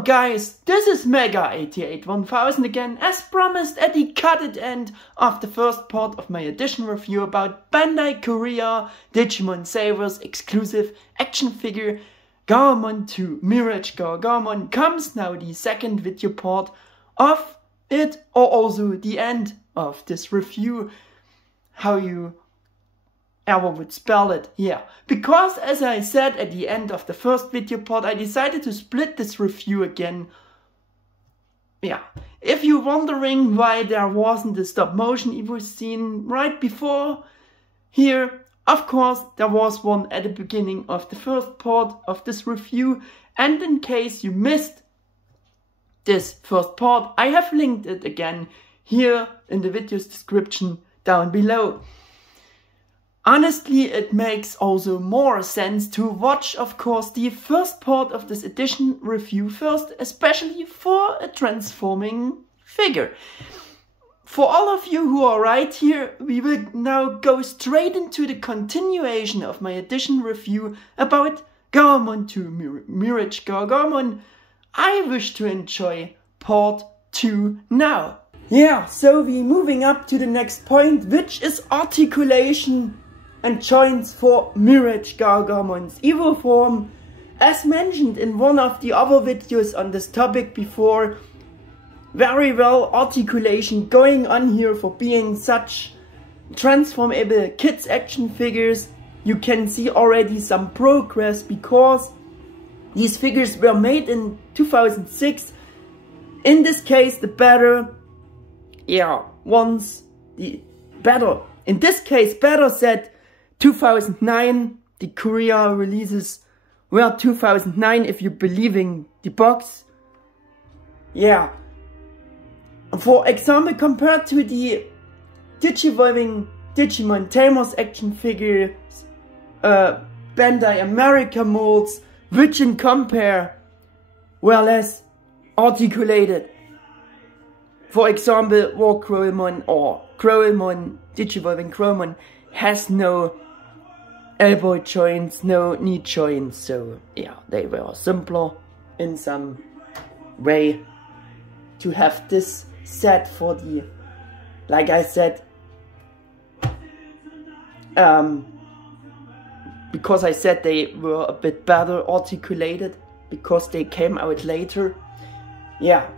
Hello guys, this is Mega881000 again, as promised at the cutted end of the first part of my edition review about Bandai Korea Digimon Savers exclusive action figure Gaomon to MirageGaogamon. Comes now the second video part of it, or also the end of this review, how you ever would spell it, yeah. Because as I said at the end of the first video part, I decided to split this review again. Yeah, if you're wondering why there wasn't a stop motion Evo scene right before here, of course there was one at the beginning of the first part of this review, and in case you missed this first part, I have linked it again here in the video's description down below. Honestly, it makes also more sense to watch, of course, the first part of this edition review first, especially for a transforming figure. For all of you who are right here, we will now go straight into the continuation of my edition review about Gaomon to MirageGaogamon. I wish to enjoy part 2 now. Yeah, so we're moving up to the next point, which is articulation and joints for MirageGaogamon's Evo-Form. As mentioned in one of the other videos on this topic before, very well articulation going on here for being such transformable kids action figures. You can see already some progress because these figures were made in 2006. In this case, the better, in this case, better said 2009, the Korea releases were 2009 if you're believing the box. Yeah. For example, compared to the Digivolving Digimon Tamers action figures, Bandai America molds, which in compare were less articulated. For example, War Crowmon or Crowmon, Digivolving Crowmon has no elbow joints, no knee joints, so yeah, they were simpler in some way to have this set for the, like I said, because I said they were a bit better articulated because they came out later. Yeah,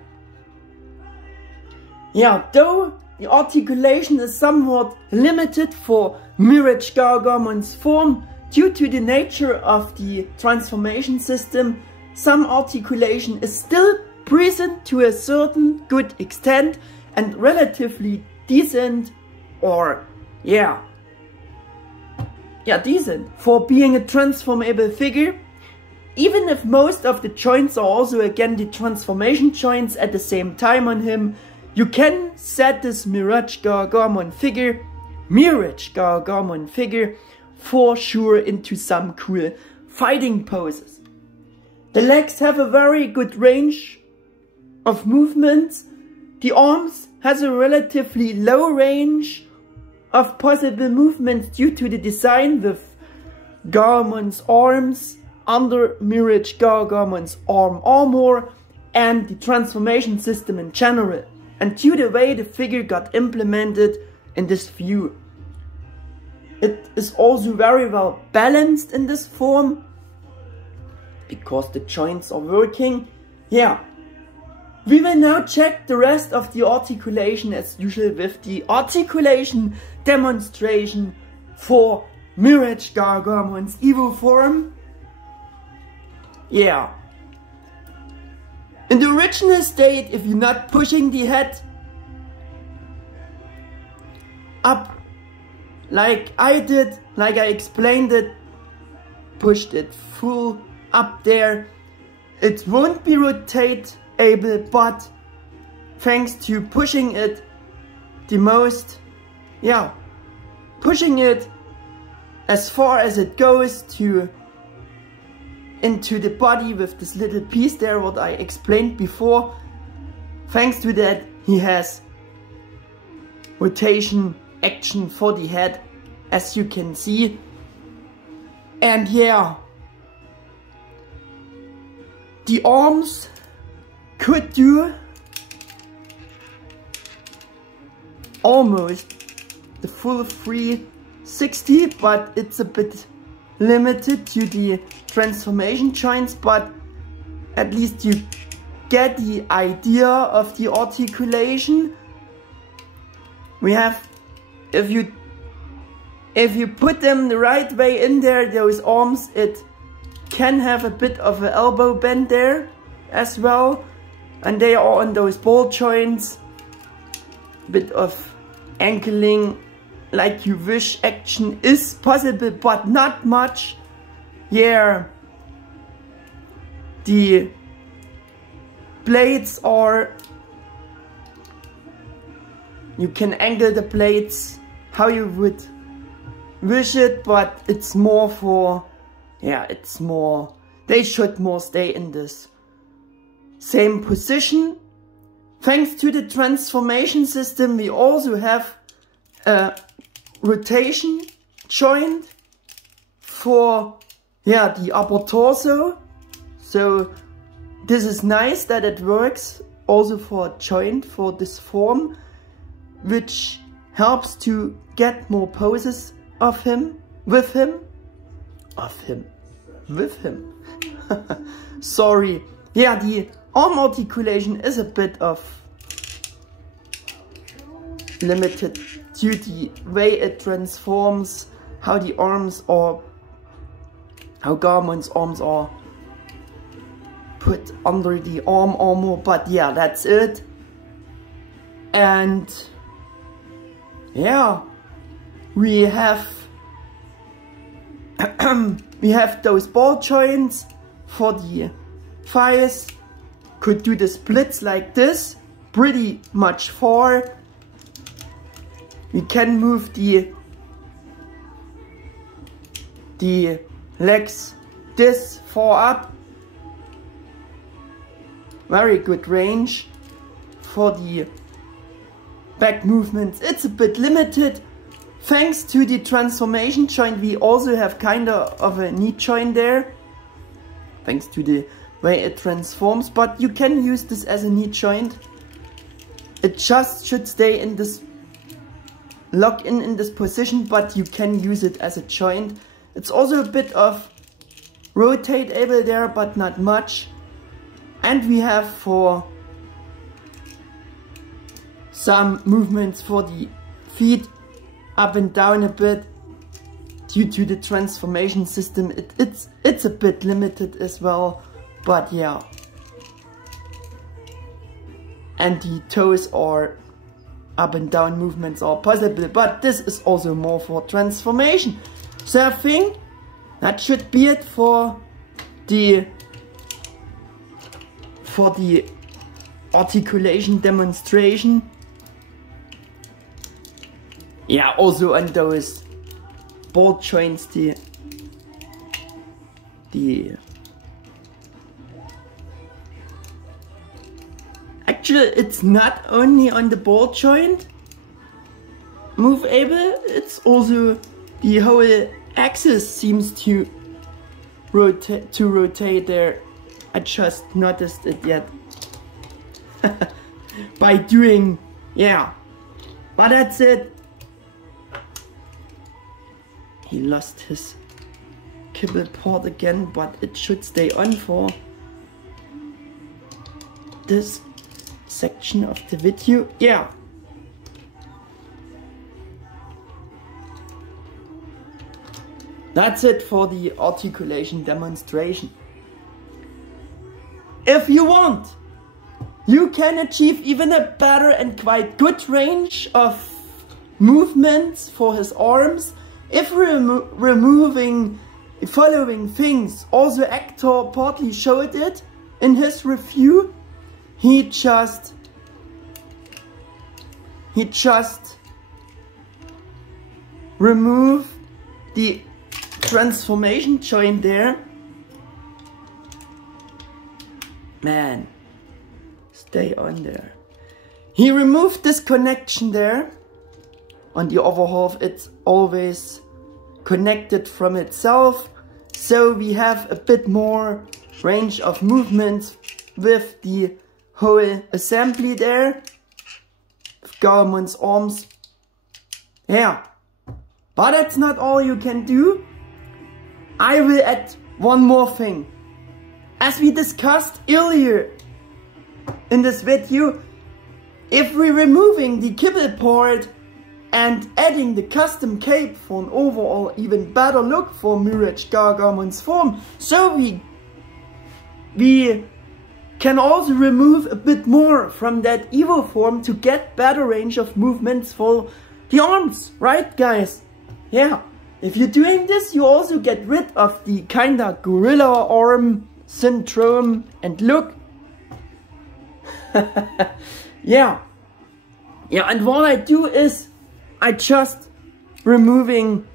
though the articulation is somewhat limited for MirageGaogamon's form due to the nature of the transformation system. Some articulation is still present to a certain good extent and relatively decent, or decent for being a transformable figure. Even if most of the joints are also again the transformation joints at the same time on him, you can set this MirageGaogamon figure for sure into some cool fighting poses. The legs have a very good range of movements. The arms has a relatively low range of possible movements due to the design with Gaomon's arms under MirageGaogamon's arm armor and the transformation system in general, and due to the way the figure got implemented in this view. It is also very well balanced in this form because the joints are working. Yeah, we will now check the rest of the articulation as usual with the articulation demonstration for MirageGaogamon's Evo-Form. Yeah. In the original state, if you're not pushing the head up like I did, like I explained it, pushed it full up there, it won't be rotatable, but thanks to pushing it the most, pushing it as far as it goes to into the body with this little piece there, what I explained before. Thanks to that, he has rotation action for the head, as you can see. And yeah, the arms could do almost the full 360, but it's a bit limited to the transformation joints, but at least you get the idea of the articulation. We have, if you put them the right way in there, those arms, it can have a bit of an elbow bend there as well, and they are on those ball joints, bit of ankling like you wish action is possible, but not much. Yeah, the blades are, you can angle the blades how you would wish it, but it's more for, yeah, it's more, they should more stay in this same position. Thanks to the transformation system, we also have a rotation joint for, yeah, the upper torso. So this is nice that it works also for a joint for this form, which helps to get more poses of him, with him. Sorry. Yeah, the arm articulation is a bit of limited to the way it transforms, how the arms are, how Gaomon's arms are put under the arm armor, but yeah, that's it. And yeah, we have we have those ball joints for the thighs. Could do the splits like this, pretty much far. We can move the legs this far up. Very good range. For the back movements, it's a bit limited. Thanks to the transformation joint, we also have kind of a knee joint there. Thanks to the way it transforms, but you can use this as a knee joint. It just should stay in this, lock in this position, but you can use it as a joint. It's also a bit of rotate-able there, but not much. And we have for some movements for the feet, up and down a bit. Due to the transformation system, it's a bit limited as well, but yeah. And the toes are up and down movements are possible, but this is also more for transformation. So I think that should be it for the articulation demonstration. Yeah, also on those ball joints, actually it's not only on the ball joint move-able, it's also the whole axis seems to rotate there. I just noticed it yet by doing, yeah, but that's it. He lost his kibble port again, but it should stay on for this section of the video. Yeah. That's it for the articulation demonstration. If you want, you can achieve even a better and quite good range of movements for his arms if removing following things. Also, Actor partly showed it in his review. He just removed the transformation joint there. Man, stay on there. He removed this connection there. On the other half, it's always connected from itself. So we have a bit more range of movements with the whole assembly there. Gaomon's arms. Yeah. But that's not all you can do. I will add one more thing. As we discussed earlier in this video, if we're removing the kibble port and adding the custom cape for an overall even better look for MirageGaogamon's form, so we can also remove a bit more from that Evo-Form to get better range of movements for the arms, right guys? Yeah, if you're doing this, you also get rid of the kinda gorilla arm syndrome and look. Yeah, and what I do is I just removing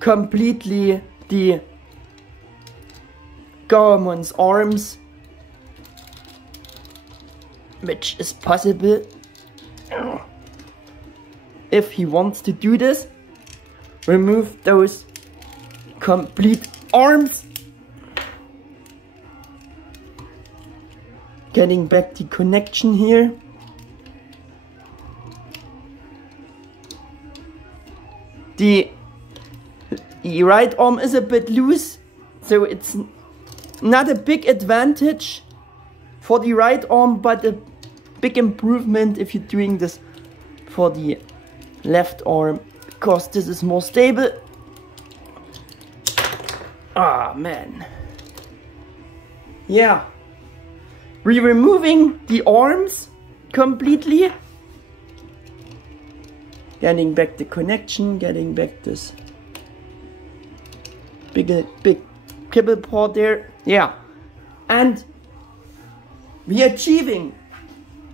completely the Gaomon's arms, which is possible if he wants to do this. Remove those complete arms. Getting back the connection here. The right arm is a bit loose, so it's not a big advantage for the right arm, but a big improvement if you're doing this for the left arm, because this is more stable. Ah, man. Yeah. We're removing the arms completely. Getting back the connection, getting back this big kibble port there. Yeah. And we're achieving,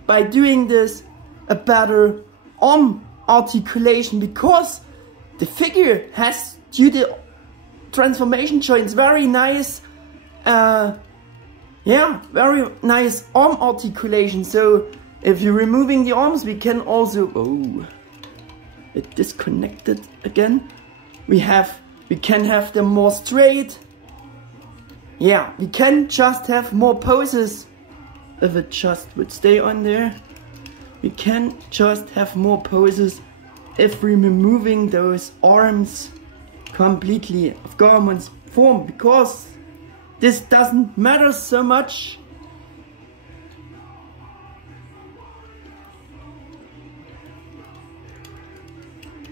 by doing this, a better arm articulation, because the figure has, due to transformation joints, very nice very nice arm articulation. So if you're removing the arms, we can also, oh, it disconnected again. We can have them more straight. Yeah, we can just have more poses. If it just would stay on there, we can just have more poses if we're removing those arms completely of Gaomon's form, because this doesn't matter so much.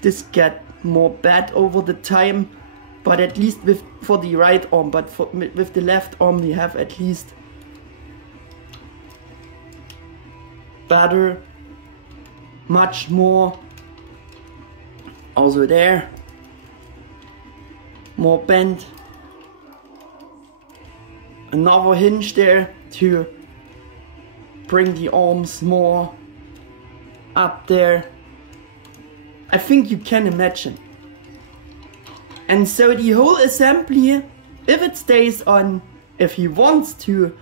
This get more bad over the time, but at least for the right arm, but with the left arm we have at least better, much more. Also there, more bend. Another hinge there to bring the arms more up there. I think you can imagine. And so the whole assembly, if it stays on, if he wants to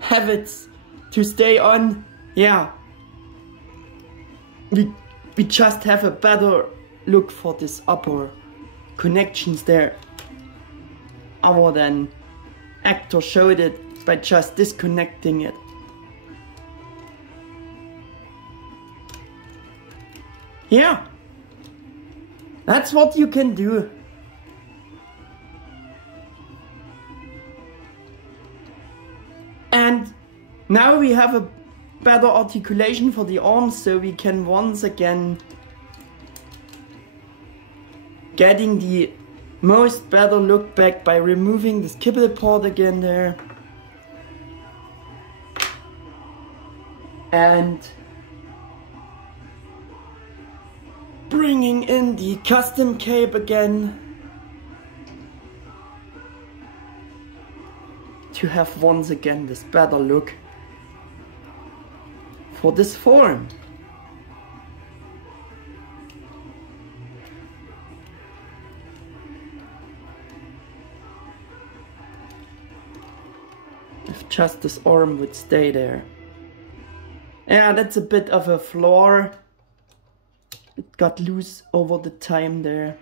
have it to stay on, yeah, we just have a better look for this upper connections there, other than actor showed it by just disconnecting it. Yeah, that's what you can do. And now we have a better articulation for the arms, so we can once again getting the most better look back by removing this kibble port again there. And bringing in the custom cape again to have once again this better look for this form. If just this arm would stay there. Yeah, that's a bit of a flaw. It got loose over the time there.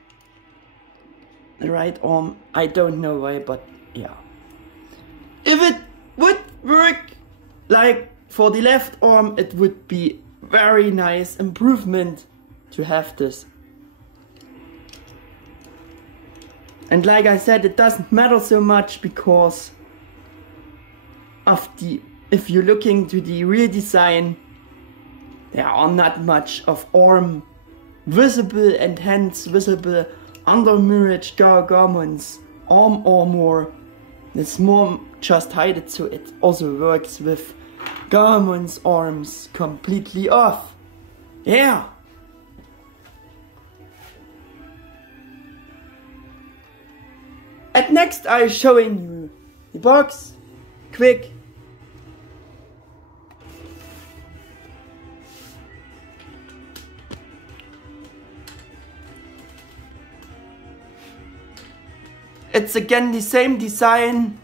The right arm, I don't know why, but yeah. If it would work like for the left arm, it would be very nice improvement to have this. And like I said, it doesn't matter so much because of if you're looking to the real design, there are not much of arm visible and hence visible under MirageGaogamon's arm armor. It's more just hide it, so it also works with Gaomon's arms completely off. Yeah. And next I'm showing you the box, quick. It's again the same design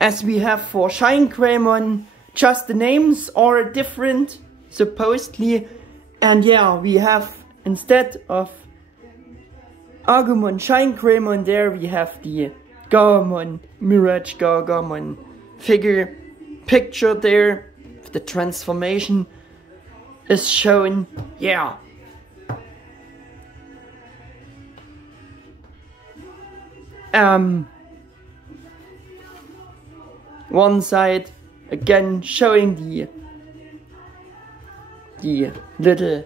as we have for Shine Greymon, just the names are different, supposedly. And yeah, we have, instead of Agumon Shine Greymon there, we have the Gaomon MirageGaogamon figure picture there. The transformation is shown, yeah. One side again showing the little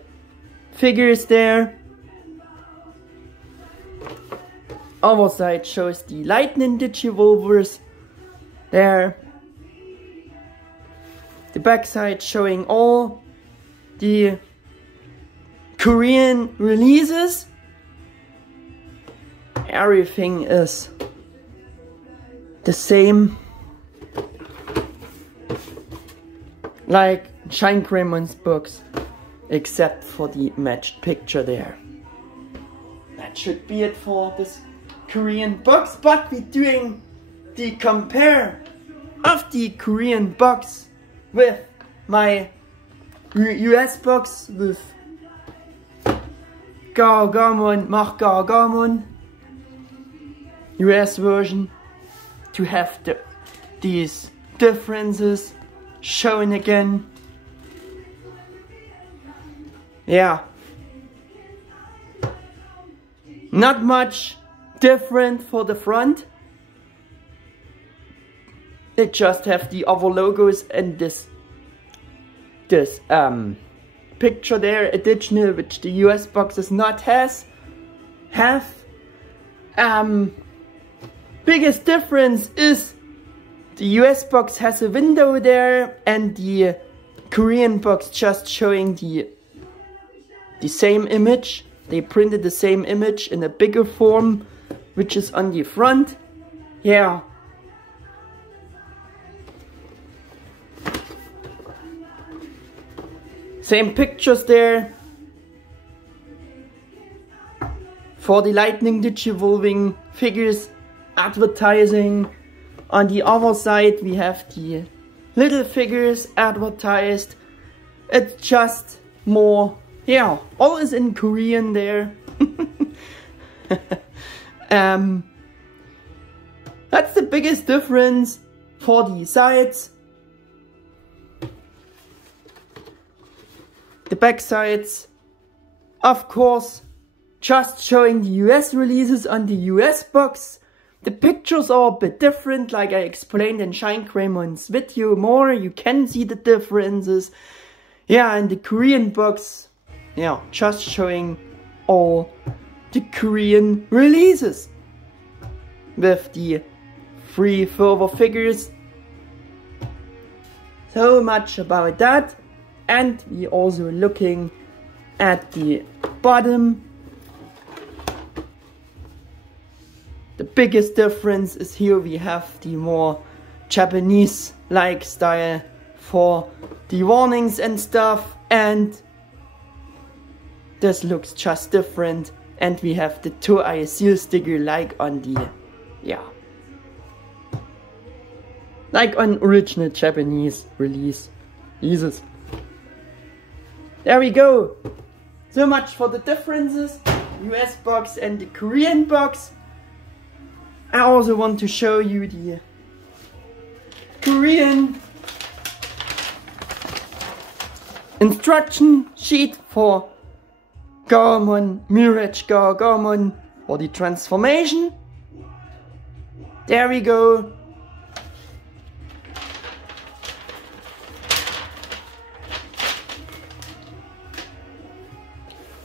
figures there. Other side shows the lightning Digivolvers there. The back side showing all the Korean releases. Everything is the same, like Shine Greymon's books, except for the matched picture there. That should be it for this Korean box, but we're doing the compare of the Korean box with my US box with Gaogamon, MirageGaogamon US version, to have these differences shown again. Yeah, not much different for the front. They just have the other logos and this picture there additional, which the US box does not have. Biggest difference is the US box has a window there and the Korean box just showing the same image. They printed the same image in a bigger form, which is on the front. Yeah. Same pictures there. For the lightning Digivolving figures advertising. On the other side we have the little figures advertised. It's just more, yeah, all is in Korean there. That's the biggest difference for the sides. The back sides, of course, just showing the US releases on the US box. The pictures are a bit different, like I explained in Shine Greymon's video more. You can see the differences. Yeah, and the Korean box, yeah, just showing all the Korean releases with the 3 further figures. So much about that. And we also looking at the bottom. The biggest difference is here we have the more Japanese-like style for the warnings and stuff, and this looks just different. And we have the two-eye seal sticker like on the, yeah, like on original Japanese releases. There we go. So much for the differences, US box and the Korean box. I also want to show you the Korean instruction sheet for Gaomon, MirageGaogamon for the transformation. There we go.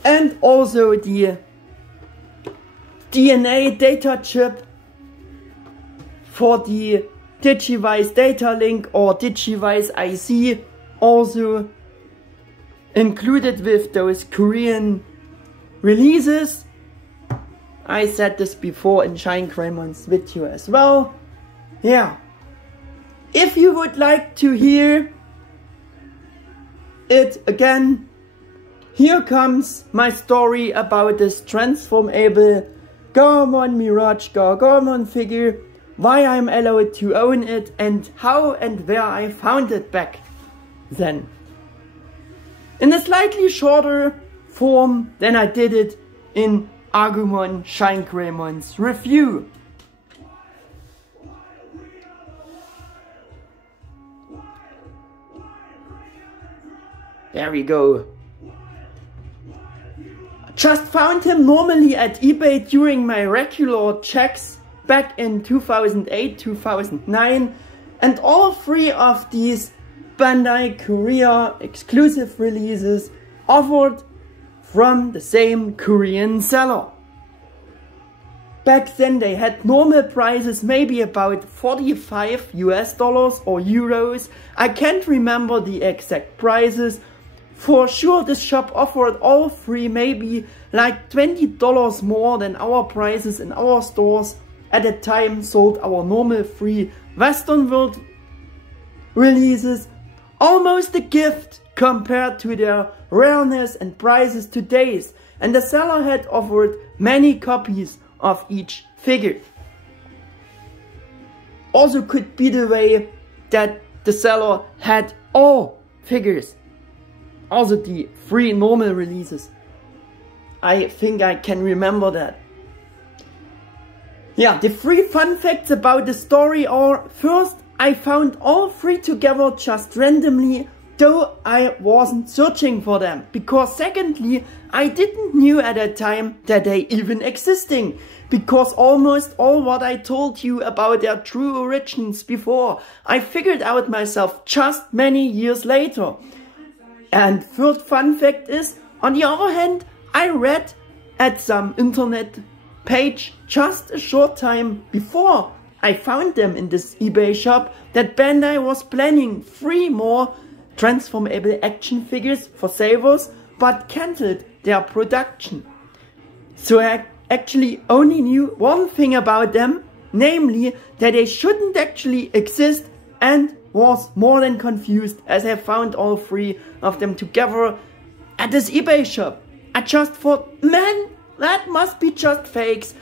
And also the DNA data chip for the Digivolving data link or Digivolving IC, also included with those Korean releases. I said this before in ShineGramon's video as well. Yeah. If you would like to hear it again, here comes my story about this transformable Gaomon MirageGaogamon figure, why I'm allowed to own it, and how and where I found it back then. In a slightly shorter form than I did it in Agumon ShineGramon's review. There we go. Just found him normally at eBay during my regular checks back in 2008, 2009, and all three of these Bandai Korea exclusive releases offered from the same Korean seller. Back then they had normal prices, maybe about 45 US dollars or euros. I can't remember the exact prices. For sure this shop offered all three maybe like $20 more than our prices in our stores at the time sold our normal free Western world releases. Almost a gift compared to their rareness and prices today's, and the seller had offered many copies of each figure. Also could be the way that the seller had all figures, also the free normal releases. I think I can remember that. Yeah, the three fun facts about the story are: first, I found all three together just randomly, though I wasn't searching for them. Because secondly, I didn't knew at that time that they even existing. Because almost all what I told you about their true origins before, I figured out myself just many years later. And third fun fact is, on the other hand, I read at some internet page just a short time before I found them in this eBay shop that Bandai was planning 3 more transformable action figures for savers, but cancelled their production. So I actually only knew one thing about them, namely that they shouldn't actually exist, and was more than confused as I found all 3 of them together at this eBay shop. I just thought, man, that must be just fakes.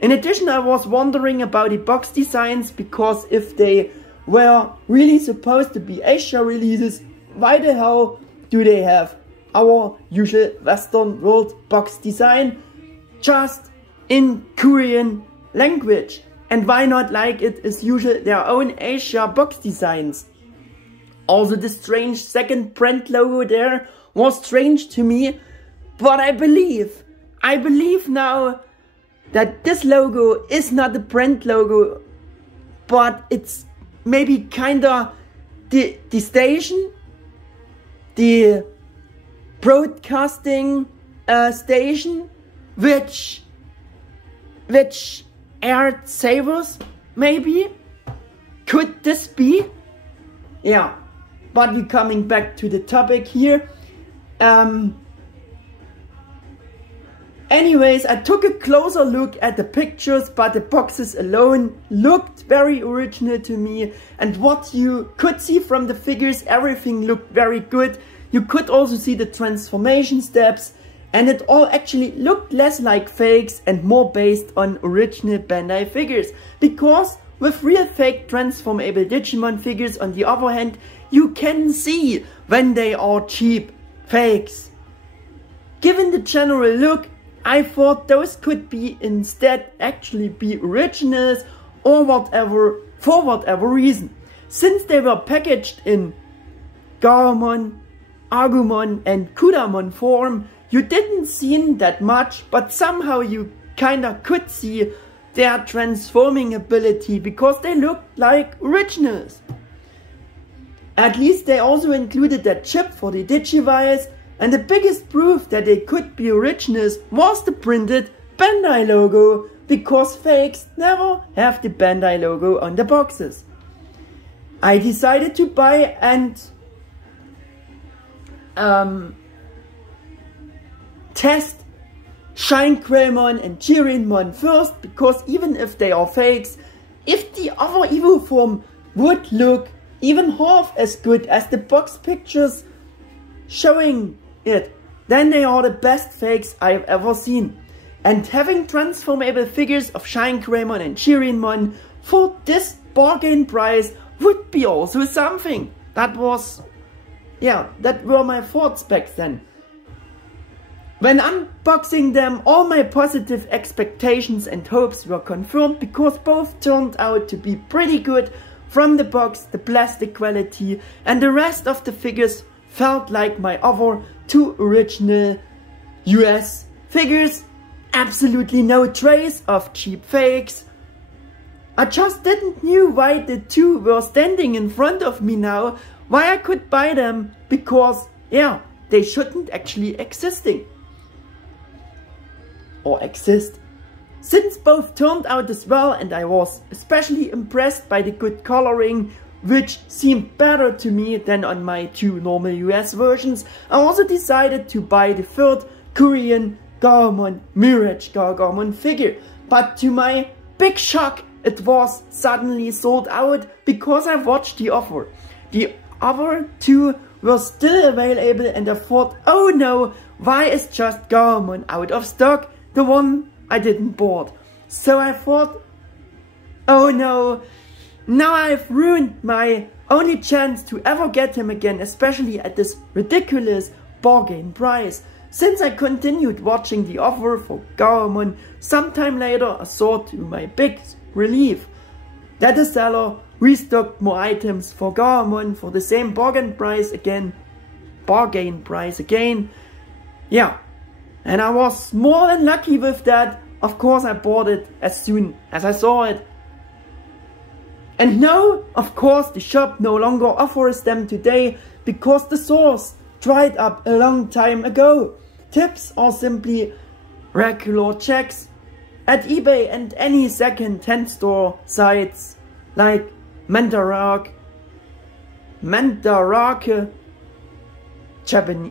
In addition, I was wondering about the box designs, because if they were really supposed to be Asia releases, why the hell do they have our usual Western world box design just in Korean language? And why not like it as usual their own Asia box designs? Also the strange second brand logo there was strange to me, but I believe now that this logo is not the brand logo, but it's maybe kinda the station, the broadcasting station, which aired savers, maybe? Could this be? Yeah, but we're coming back to the topic here. Anyways, I took a closer look at the pictures, but the boxes alone looked very original to me. And what you could see from the figures, everything looked very good. You could also see the transformation steps, and it all actually looked less like fakes and more based on original Bandai figures. Because with real fake transformable Digimon figures, on the other hand, you can see when they are cheap fakes. Given the general look, I thought those could be instead actually be originals or whatever, for whatever reason. Since they were packaged in Gaomon, Agumon and Kudamon form, you didn't see that much, but somehow you kinda could see their transforming ability because they looked like originals. At least they also included that chip for the Digivice, and the biggest proof that they could be originals was the printed Bandai logo, because fakes never have the Bandai logo on the boxes. I decided to buy and test Shine Greymon and Jirenmon first, because even if they are fakes, if the other Evo-Form would look even half as good as the box pictures showing it, then they are the best fakes I've ever seen. And having transformable figures of Shine Greymon and Jirenmon for this bargain price would be also something. That were my thoughts back then. When unboxing them, all my positive expectations and hopes were confirmed, because both turned out to be pretty good. From the box, the plastic quality, and the rest of the figures felt like my other two original US figures. Absolutely no trace of cheap fakes. I just didn't know why the two were standing in front of me now, why I could buy them, because yeah, they shouldn't actually existing. Or exist. Since both turned out as well, and I was especially impressed by the good coloring, which seemed better to me than on my two normal US versions, I also decided to buy the third Korean Gaomon MirageGaogamon figure. But to my big shock, it was suddenly sold out because I watched the offer. The other two were still available, and I thought, oh no, why is just Gaomon out of stock? The one I didn't bought. So I thought, oh no, now I've ruined my only chance to ever get him again, especially at this ridiculous bargain price. Since I continued watching the offer for Gaomon, sometime later I saw, to my big relief, that the seller restocked more items for Gaomon for the same bargain price again. Yeah. And I was more than lucky with that. Of course I bought it as soon as I saw it. And no, of course the shop no longer offers them today, because the source dried up a long time ago. Tips are simply regular checks at eBay and any second-hand store sites like Mandarake,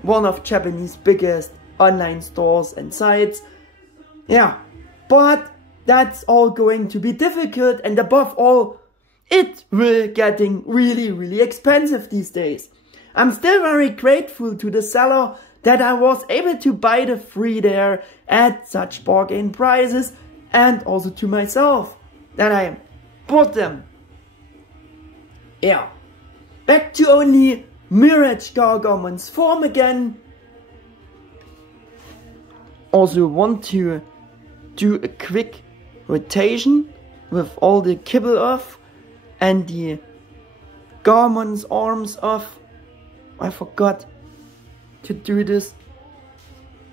one of Japanese biggest online stores and sites. Yeah, but that's all going to be difficult, and above all, it will getting really expensive these days. I'm still very grateful to the seller that I was able to buy the three there at such bargain prices, and also to myself that I bought them. Yeah, back to only MirageGaogamon's form again. Also want to do a quick rotation with all the kibble off and the Gaomon's arms off. I forgot to do this.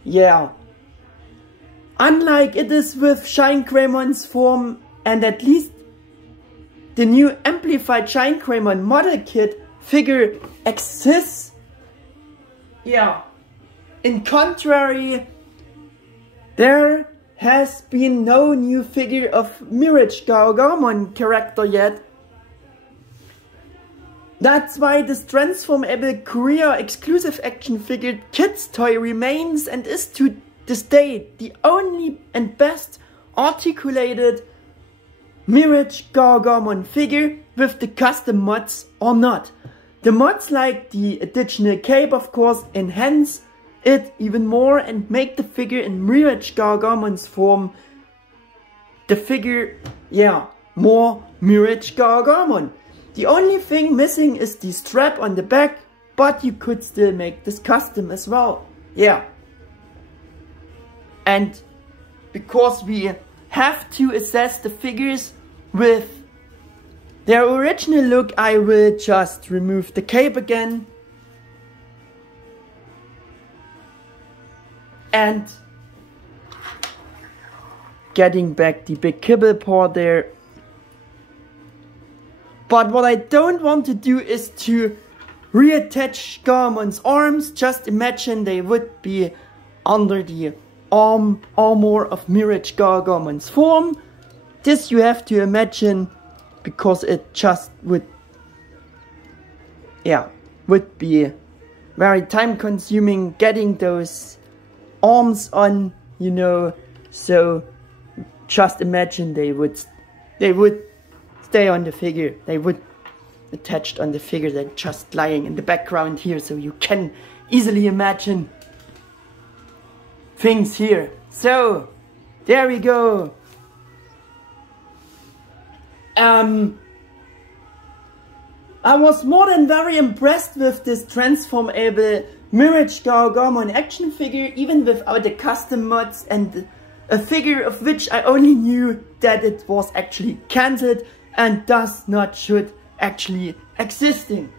Yeah. Unlike it is with Shine Greymon's form, and at least the new amplified Shine Greymon model kit figure exists. Yeah. In contrary, there has been no new figure of MirageGaogamon character yet. That's why this transformable Korea Exclusive action figure kid's toy remains and is to this day the only and best articulated MirageGaogamon figure with the custom mods or not. The mods like the additional cape of course enhance it even more and make the figure in MirageGaogamon's form the figure, yeah, more MirageGaogamon. The only thing missing is the strap on the back, but you could still make this custom as well. Yeah. And because we have to assess the figures with their original look, I will just remove the cape again. and getting back the big kibble part there. But what I don't want to do is to reattach Gaomon's arms. Just imagine they would be under the armor of MirageGaogamon's form. This you have to imagine, because it just would be very time consuming getting those arms on, you know. So just imagine they would stay on the figure. They would attached on the figure, they're just lying in the background here, so you can easily imagine things here. So there we go. I was more than very impressed with this transformable MirageGaogamon action figure, even without the custom mods and a figure of which I only knew that it was actually cancelled and thus not should actually existing.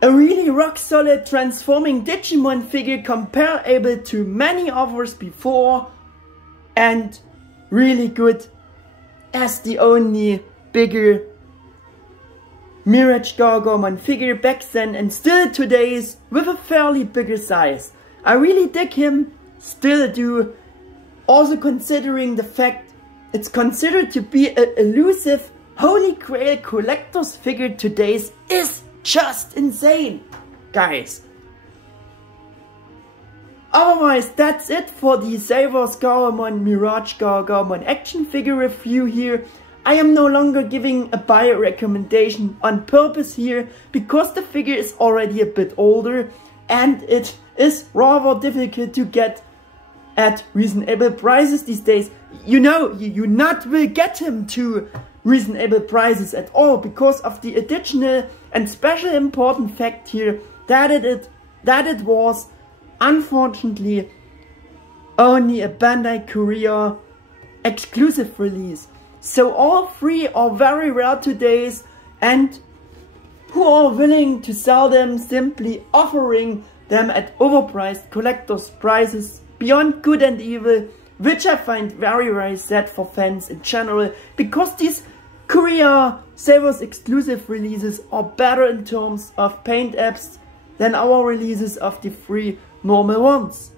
A really rock solid transforming Digimon figure comparable to many others before, and really good as the only bigger MirageGaogamon figure back then and still today's with a fairly bigger size. I really dig him, still do, also considering the fact it's considered to be an elusive holy grail collector's figure today's is just insane, guys. Otherwise, that's it for the vs.U.S MirageGaogamon action figure review here. I am no longer giving a buy recommendation on purpose here, because the figure is already a bit older and it is rather difficult to get at reasonable prices these days. You know, you not will get him to reasonable prices at all, because of the additional and special important fact here that it was unfortunately only a Bandai Korea exclusive release. So all three are very rare today's, and who are willing to sell them simply offering them at overpriced collector's prices beyond good and evil, which I find very sad for fans in general, because these Korea vs.U.S exclusive releases are better in terms of paint apps than our releases of the three normal ones.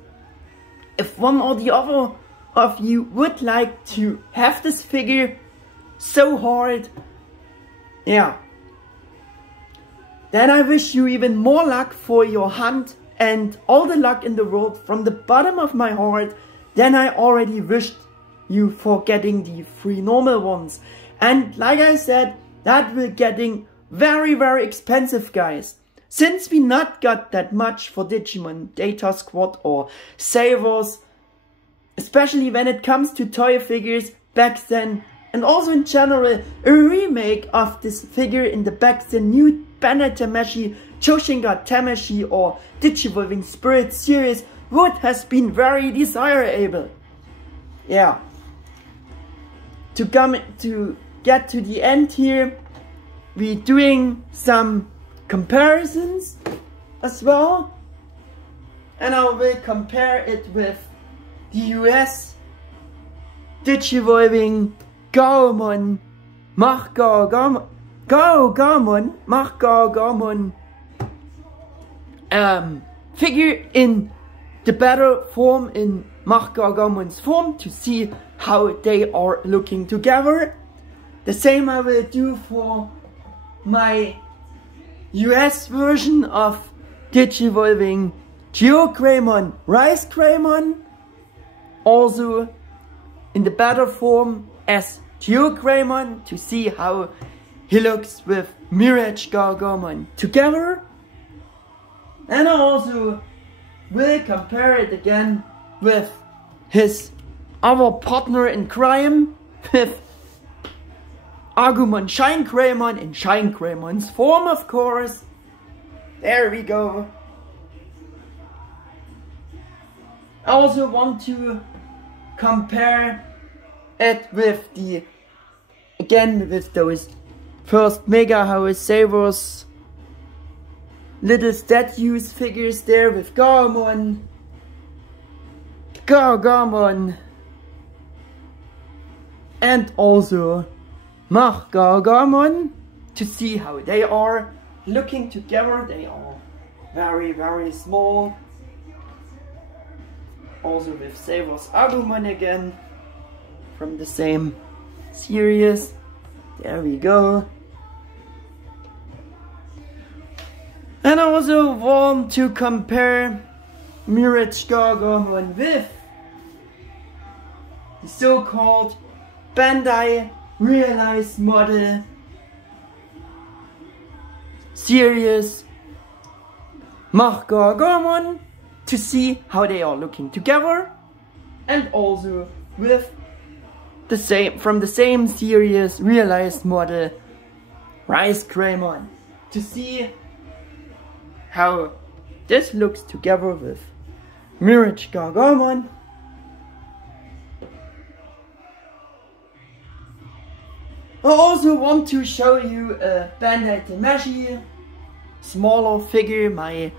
If one or the other of you would like to have this figure so hard, then I wish you even more luck for your hunt and all the luck in the world from the bottom of my heart than I already wished you for getting the three normal ones. And like I said, that will getting very expensive, guys. Since we not got that much for Digimon Data Squad or Savers, especially when it comes to toy figures back then, and also in general, a remake of this figure in the back then new Bandai Tamashi, Choshinga Tamashi or Digivolving Spirit series would has been very desirable. To get to the end here, we doing some comparisons as well, and I will compare it with the US Digivolving Gaomon MirageGaogamon figure in the better form, in MirageGaogamon's form, to see how they are looking together. The same I will do for my US version of Digivolving GeoGreymon Rise Greymon, also in the better form as GeoGreymon, to see how he looks with MirageGaogamon together. And I also will compare it again with his other partner in crime, with Agumon Shine Greymon in Shine Greymon's form, of course. There we go. I also want to compare it with with those first Mega House Savers little statues figures there with Gaomon, Gaogamon, and also MirageGaogamon, to see how they are looking together. They are very small. Also with vs.U.S Agumon again, from the same series. There we go. And I also want to compare MirageGaogamon with the so-called Bandai Realized Model series MirageGaogamon, to see how they are looking together, and also with the same, from the same series, Realized Model RiseGaomon, to see how this looks together with MirageGaogamon. I also want to show you a Bandai Temashi smaller figure, my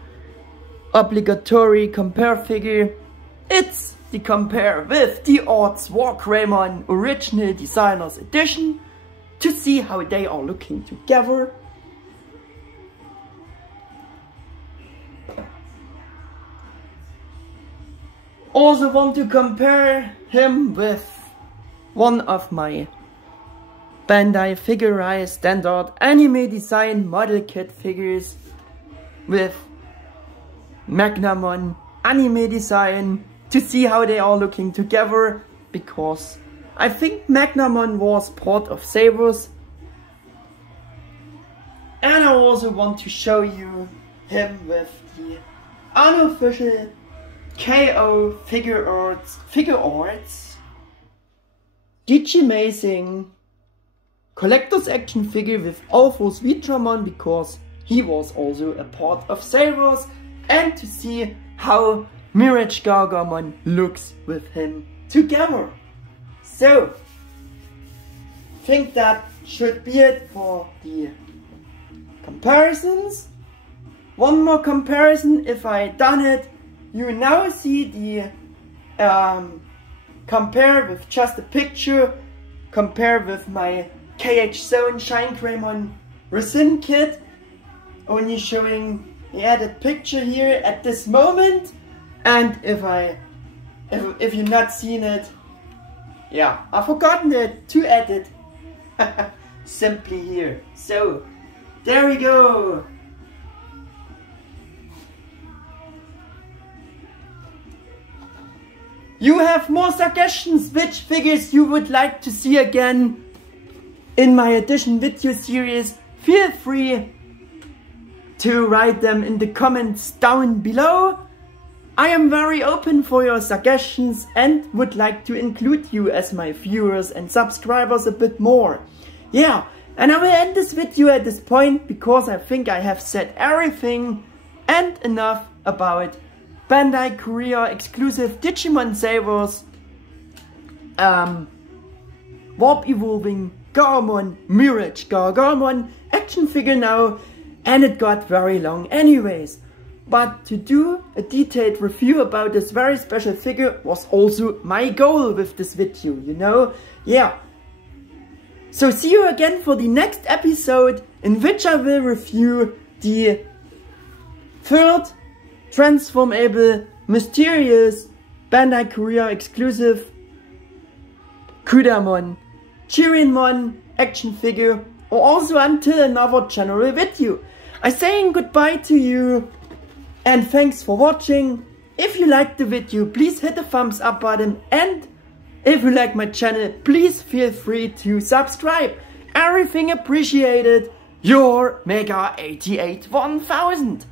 obligatory compare figure. It's the compare with the Arts-War-Greymon Original Designers Edition, to see how they are looking together. Also want to compare him with one of my Bandai Figure standard anime design model kit figures with Magnamon anime design, to see how they are looking together, because I think Magnamon was part of Sabers. And I also want to show you him with the unofficial KO Figure Arts Digimazing Collector's Action figure with Alphonse Vitramon, because he was also a part of Sabers, and to see how MirageGaogamon looks with him together. So, think that should be it for the comparisons. One more comparison, if I done it, you now see the compare with just a picture, compare with my KH Zone Shine Greymon Resin kit, only showing the added picture here at this moment. And if you've not seen it, yeah, I've forgotten it to add it simply here. So there we go. You have more suggestions which figures you would like to see again in my Addtion-Video-Series. Feel free to write them in the comments down below. I am very open for your suggestions and would like to include you as my viewers and subscribers a bit more. Yeah, and I will end this video at this point, because I think I have said everything and enough about Bandai Korea Exclusive Digimon Sabers, Warp Evolving Gaomon, MirageGaogamon action figure now, and it got very long anyways. But to do a detailed review about this very special figure was also my goal with this video, you know? Yeah. So see you again for the next episode, in which I will review the third transformable mysterious Bandai Korea Exclusive Kudamon Chirinmon action figure, or also until another general video. I'm saying goodbye to you and thanks for watching. If you liked the video, please hit the thumbs up button, and if you like my channel, please feel free to subscribe. Everything appreciated. Your Mega 88 1000.